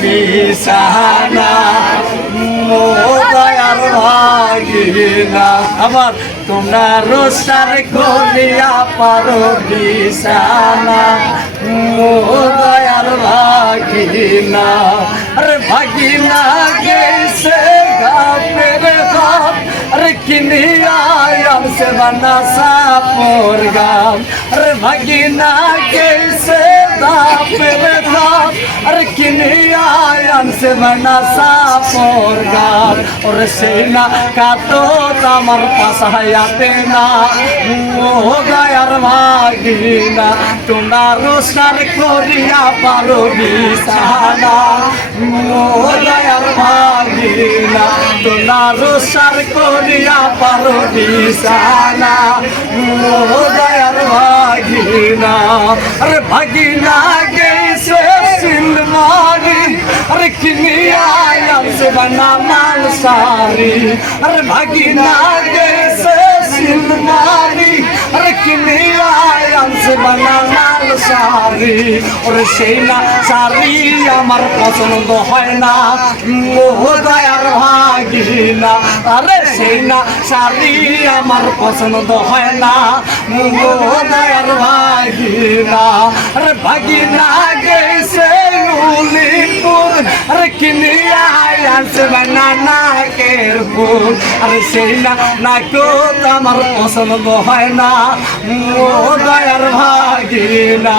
বিছানা ও দয়ার ভাগিনা আবার তোমরা রোসার করিয়া পারো বিছানা ও দয়ার ভাগিনা আরে ভাগিনা গেছে গাপের গাপ আরে কিনিয়া আমসে বানা সাপর গাম আরে ভাগিনা গেছে গাপের গাপ আরে কিনিয়া আমসে বানা সাপর গাম ওরে সেই না কাটো আমার পাশায়াতে না ও দয়ার ভাগিনা তোমরা রোসার করিয়া পারো বিছানা ও দয়ার ভাগিনা তোমরা রোসার করিয়া পারো বিছানা ও দয়ার ভাগিনা আরে ভাগিনা গেছে সিলমারি আরে কিনিয়া আমসে বানা মাল সারি আরে ভাগিনা গেছে সিলমারি আরে কিনিয়া আমসে বানা মাল সারি ওরে সেই না সারি আমার পছন্দ হয় না ও দয়ার ভাগিনা আরে সেই না সারি আমার পছন্দ হয় না ও দয়ার ভাগিনা আরে ভাগিনা গেছে উলিপুর আরে কিনিয়া আনছে বানা নাকের ফুল আরে সেই না নাকো আমার পছন্দ হয় না ও দয়ার ভাগিনা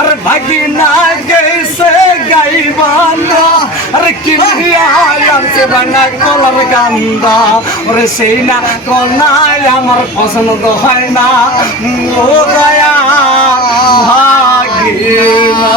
আরে ভাগিনা গেছে গাইবান্ধা আরে কিনিয়া আনছে বানা কলার গান্ধা ওরে সেই না কনাই আমার পছন্দ হয় না ও দয়া ভাগিনা।